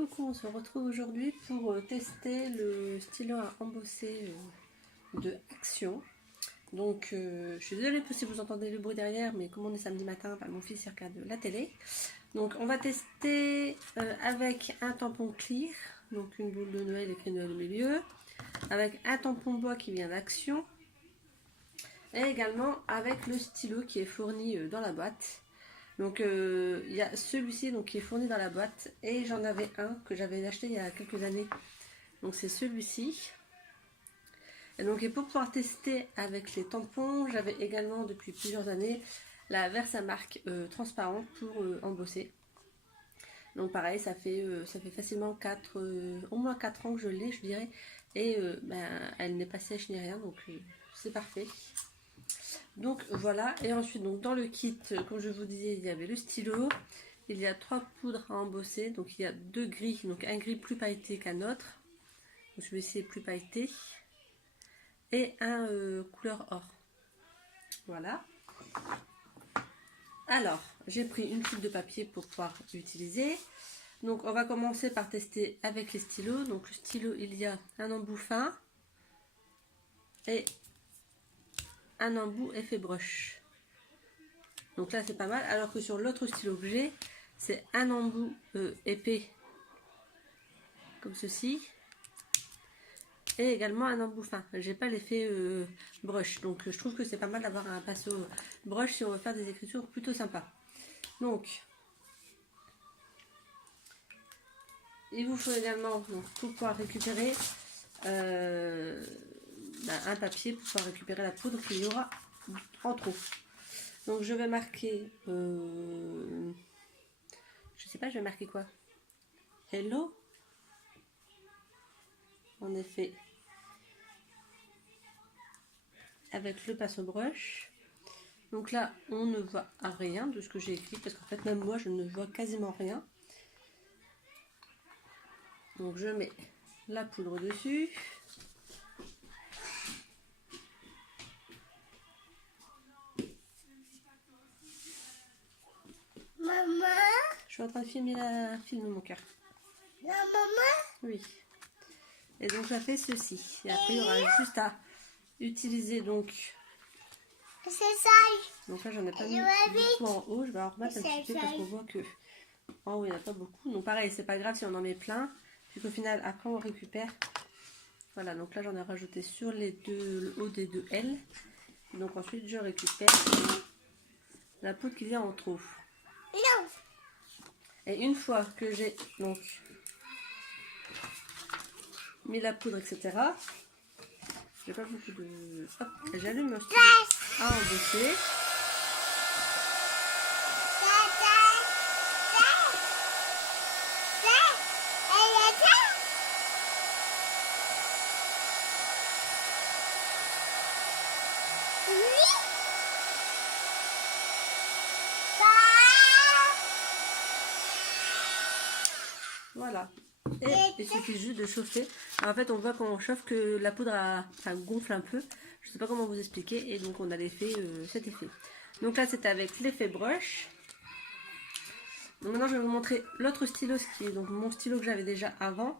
Coucou, on se retrouve aujourd'hui pour tester le stylo à embosser de Action. Donc je suis désolée si vous entendez le bruit derrière, mais comme on est samedi matin, mon fils il regarde la télé. Donc on va tester avec un tampon clear, donc une boule de Noël écrit Noël au milieu, avec un tampon bois qui vient d'Action, et également avec le stylo qui est fourni dans la boîte. Donc il y a celui-ci qui est fourni dans la boîte, et j'en avais un que j'avais acheté il y a quelques années, donc c'est celui-ci. Et donc pour pouvoir tester avec les tampons, j'avais également depuis plusieurs années la Versamark transparente pour embosser. Donc pareil, ça fait facilement au moins 4 ans que je l'ai, je dirais, et elle n'est pas sèche ni rien, donc c'est parfait. Donc voilà, et ensuite donc dans le kit, comme je vous disais, il y avait le stylo, il y a 3 poudres à embosser, donc il y a 2 gris, donc un gris plus pailleté qu'un autre, donc celui-ci est plus pailleté, et un couleur or. Voilà. Alors j'ai pris une feuille de papier pour pouvoir l'utiliser. Donc on va commencer par tester avec les stylos. Donc le stylo, il y a un embout fin et un embout effet brush. Donc là c'est pas mal, alors que sur l'autre stylo que j'ai, c'est un embout épais comme ceci, et également un embout fin. J'ai pas l'effet brush, donc je trouve que c'est pas mal d'avoir un pinceau brush si on veut faire des écritures plutôt sympas. Donc il vous faut également, pour pouvoir récupérer un papier pour pouvoir récupérer la poudre qu'il y aura en trop. Donc je vais marquer, je sais pas, je vais marquer quoi? Hello. En effet, avec le pinceau brush. Donc là, on ne voit rien de ce que j'ai écrit, parce qu'en fait, même moi, je ne vois quasiment rien. Donc je mets la poudre dessus. Maman? Je suis en train de filmer mon cœur. La maman? Oui. Et donc je fais ceci. Et après, il y aura juste à utiliser donc. C'est ça. Donc là, j'en ai pas mis beaucoup en haut. Je vais en remettre un petit peu parce qu'on voit que en haut, il n'y en a pas beaucoup. Donc pareil, c'est pas grave si on en met plein. Puis qu'au final, après, on récupère. Voilà, donc là, j'en ai rajouté sur les deux, le haut des deux L. Donc ensuite, je récupère la poudre qui vient en trop. Non. Et une fois que j'ai donc mis la poudre, etc. J'ai pas beaucoup de... Hop, j'allume mon stylo à embosser. Voilà. Et il suffit juste de chauffer. Alors, en fait, on voit quand on chauffe que la poudre gonfle un peu. Je sais pas comment vous expliquer. Et donc, on a cet effet. Donc là, c'était avec l'effet brush. Donc maintenant, je vais vous montrer l'autre stylo, qui est donc mon stylo que j'avais déjà avant.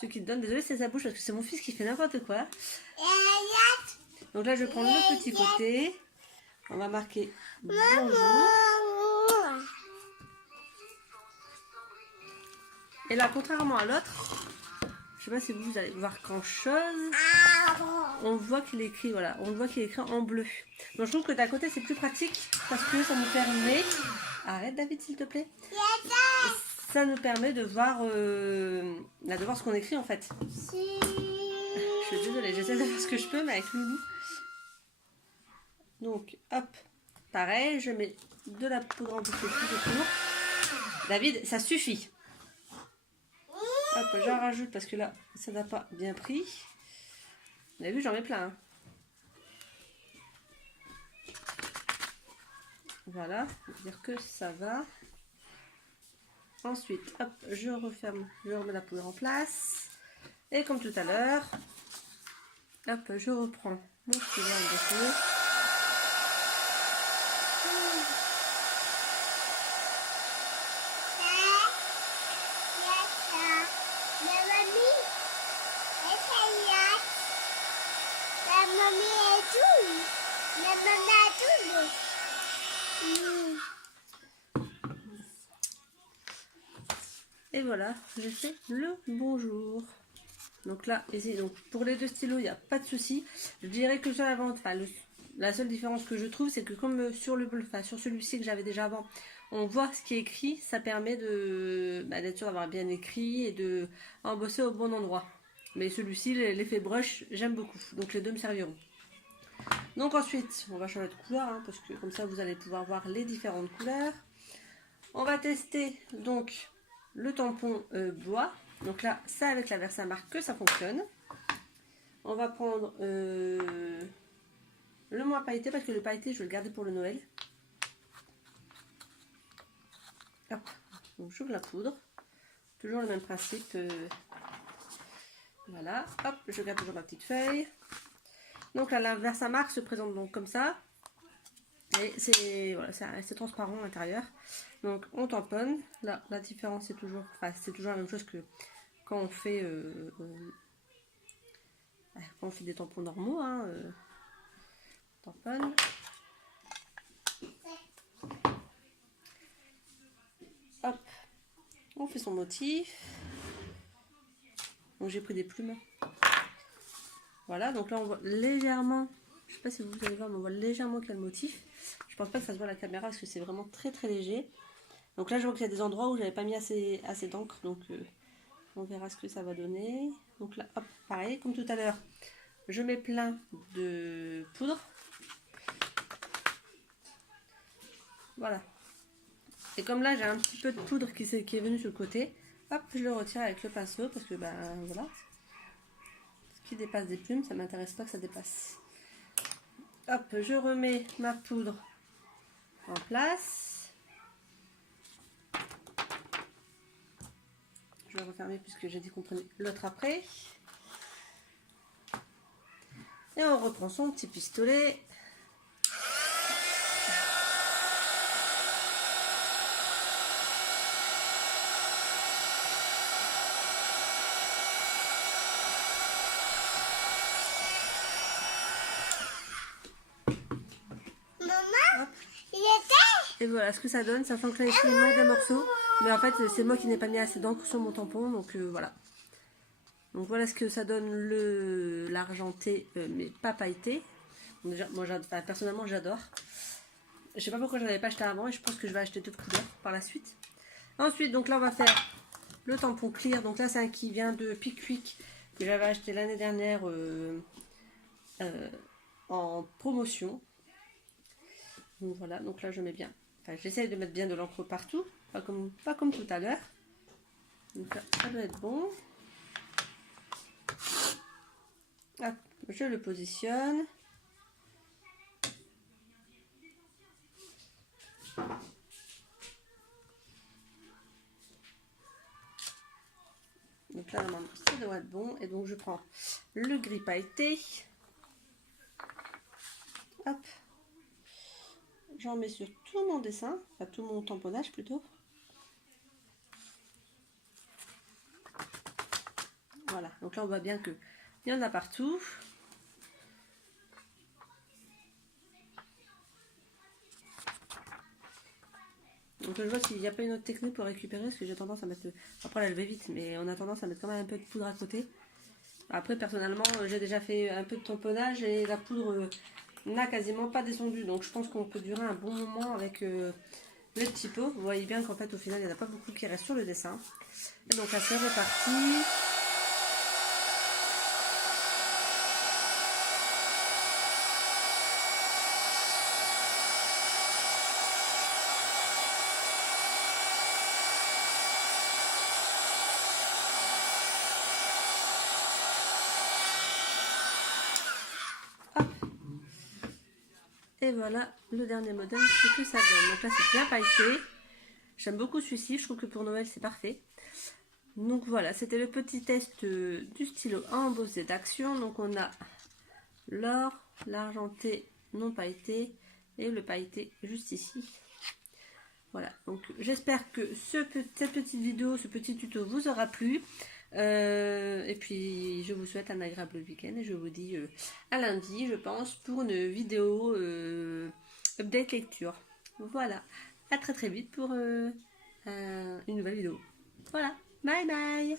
Ce qui donne, désolé, c'est sa bouche parce que c'est mon fils qui fait n'importe quoi. Donc là, je vais prendre le petit côté. On va marquer bonjour. Et là, contrairement à l'autre, je sais pas si vous allez voir grand chose, on voit qu'il est écrit, voilà, on voit qu'il est écrit en bleu. Donc je trouve que d'un côté c'est plus pratique parce que ça nous permet, arrête David s'il te plaît, ça nous permet de voir, ce qu'on écrit en fait. Je suis désolée, j'essaie de faire ce que je peux mais avec Loulou. Donc hop, pareil, je mets de la poudre en boucle tout autour. David, ça suffit. Hop, j'en rajoute parce que là, ça n'a pas bien pris. Vous avez vu, j'en mets plein. Hein. Voilà, ça veut dire que ça va. Ensuite, hop, je referme, je remets la poudre en place. Et comme tout à l'heure, hop, je reprends mon stylo embossé. Et voilà, j'ai fait le bonjour. Donc là, ici, donc pour les deux stylos, il n'y a pas de souci. Je dirais que sur la vente, la seule différence que je trouve, c'est que comme sur celui-ci que j'avais déjà avant, on voit ce qui est écrit, ça permet d'être sûr d'avoir bien écrit et de embosser au bon endroit. Mais celui-ci, l'effet brush, j'aime beaucoup. Donc les deux me serviront. Donc ensuite, on va changer de couleur, hein, parce que comme ça, vous allez pouvoir voir les différentes couleurs. On va tester donc le tampon bois. Donc là, c'est avec la Versamark que ça fonctionne. On va prendre le moins pailleté, parce que le pailleté, je vais le garder pour le Noël. Hop, donc j'ouvre la poudre. Toujours le même principe. Voilà, hop, je garde toujours ma petite feuille. Donc là, la Versamark se présente donc comme ça. Et c'est voilà, c'est transparent à l'intérieur. Donc on tamponne. Là, la différence c'est toujours la même chose que quand on fait des tampons normaux. Hein, on tamponne. Hop, on fait son motif. Donc j'ai pris des plumes. Voilà, donc là on voit légèrement, je sais pas si vous allez voir, mais on voit légèrement qu'il y a le motif. Je pense pas que ça se voit à la caméra parce que c'est vraiment très très léger. Donc là je vois qu'il y a des endroits où j'avais pas mis assez d'encre, donc on verra ce que ça va donner. Donc là, hop, pareil, comme tout à l'heure, je mets plein de poudre. Voilà. Et comme là j'ai un petit peu de poudre qui est venue sur le côté, hop, je le retire avec le pinceau parce que voilà. Ce qui dépasse des plumes, ça m'intéresse pas que ça dépasse. Hop, je remets ma poudre en place. Je vais refermer puisque j'ai dit qu'on prenait l'autre après. Et on reprend son petit pistolet. Et voilà ce que ça donne, sachant que là ici il manque des morceaux. Mais en fait c'est moi qui n'ai pas mis assez d'encre sur mon tampon, donc voilà. Donc voilà ce que ça donne l'argenté, mais pas pailleté. Déjà, moi personnellement j'adore. Je sais pas pourquoi je n'avais pas acheté avant et je pense que je vais acheter d'autres couleurs par la suite. Ensuite donc là on va faire le tampon clear. Donc là c'est un qui vient de Pickwick que j'avais acheté l'année dernière en promotion. Donc voilà, donc là je mets bien. Enfin, j'essaye de mettre bien de l'encre partout, pas comme tout à l'heure. Donc là, ça doit être bon. Hop, je le positionne. Donc là, normalement, ça doit être bon. Et donc je prends le gris pailleté. Hop. J'en mets sur tout mon dessin, enfin tout mon tamponnage plutôt. Voilà, donc là on voit bien qu'il y en a partout. Donc je vois s'il n'y a pas une autre technique pour récupérer, parce que j'ai tendance à mettre... Après là je vais vite, mais on a tendance à mettre quand même un peu de poudre à côté. Après personnellement j'ai déjà fait un peu de tamponnage et la poudre n'a quasiment pas descendu. Donc je pense qu'on peut durer un bon moment avec le petit pot. Vous voyez bien qu'en fait au final il n'y en a pas beaucoup qui restent sur le dessin. Et donc là c'est reparti. Et voilà le dernier modèle, ce que ça donne. Donc là c'est bien pailleté. J'aime beaucoup celui-ci, je trouve que pour Noël c'est parfait. Donc voilà, c'était le petit test du stylo à embosser d'Action. Donc on a l'or, l'argenté non pailleté et le pailleté juste ici. Voilà, donc j'espère que cette petite vidéo, ce petit tuto vous aura plu. Et puis je vous souhaite un agréable week-end et je vous dis à lundi, je pense, pour une vidéo update lecture. Voilà, à très très vite pour une nouvelle vidéo. Voilà, bye bye.